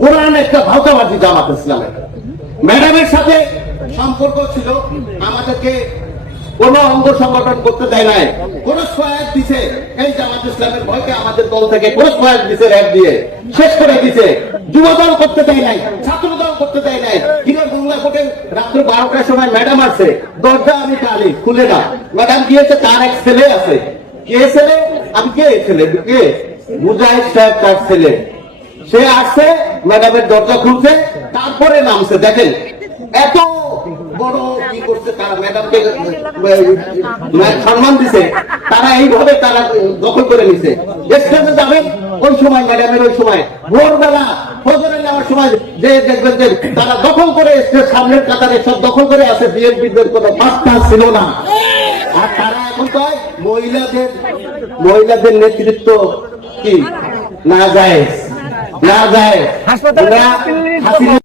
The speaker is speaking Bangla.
কোরআন একটা ভাওতাবাজি। জামাত ইসলামের। ম্যাডামের সাথে সম্পর্ক ছিল, আমাদেরকে কোন অঙ্গ সংগঠন করতে দেয় নাই। কোন সহায়ক দিছে, এই জামাত ইসলামের ভয়কে আমাদের দল থেকে কোন সহায়ক দিছে, র্যাব দিয়ে। শেষ করে দিছে। যুবদল করতে দেয় নাই ছাত্র দল করতে দেয় নাই। কিনা বাংলা কোটে রাত্র বারোটার সময় ম্যাডাম আছে দরজা আমি টানি খুলে না ম্যাডাম গিয়েছে তার এক ছেলে আছে। কে ছেলে? আমি কে? ছেলে, কে? মুজাহিদ সাহেব তার ছেলে। সে আসছে ম্যাডামের দরজা খুলছে, তারপরে নামছে, দেখেন। এত তারা দখল করে সামনের সব দখল করে ছিল না। আর এখন মহিলাদের মহিলাদের নেতৃত্ব কি? না যায়। না যায়। হাসিনা